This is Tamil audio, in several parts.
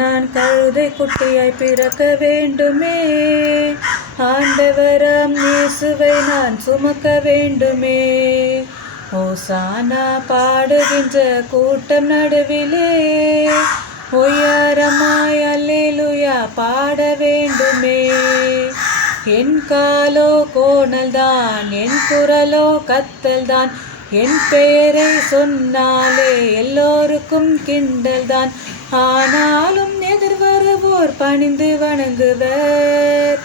நான் கழுதை குட்டியாய் பிறக்க வேண்டுமே. ஆண்டவராம் இயேசுவை நான் சுமக்க வேண்டுமே. ஓசானா பாடுகின்ற கூட்டம் நடுவிலே ஒய்யாரமாய் அல்லேலூயா பாட வேண்டுமே. என் காலோ கோணல்தான், என் குரலோ கத்தல்தான். என் பெயரை சொன்னாலே எல்லோருக்கும் கிண்டல்தான். ஆனாலும் எதிர் வருவோர் பணிந்து வணங்குவர்.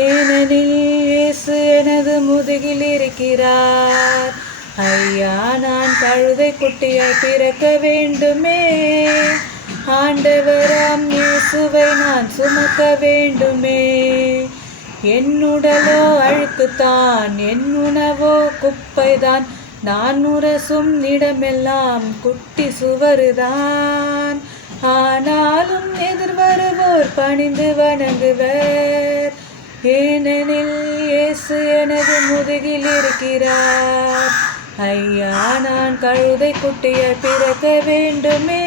ஏனெனில் இயேசு எனது முதுகில் இருக்கிறார். ஐயா, நான் கழுதை குட்டியாய் பிறக்க வேண்டுமே. ஆண்டவராம் இயேசுவை நான் சுமக்க வேண்டுமே. என் உடலோ அழுக்குத்தான், என் உணவோ குப்பைதான். நான் உரசும் இடமெல்லாம் குட்டி சுவருதான். ஆனாலும் எதிர் வருவோர் பணிந்து வணங்குவர். ஏனெனில் இயேசு எனது முதுகில் இருக்கிறார். ஐயா, நான் கழுதை குட்டியாய் பிறக்க வேண்டுமே.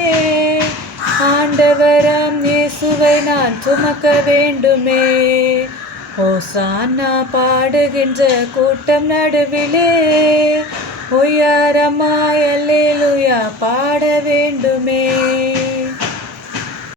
ஆண்டவராம் இயேசுவை நான் சுமக்க வேண்டுமே. ஓசானா பாடுகின்ற கூட்டம் நடுவிலே ஒய்யாரமாய் அல்லேலூயா பாட வேண்டுமே.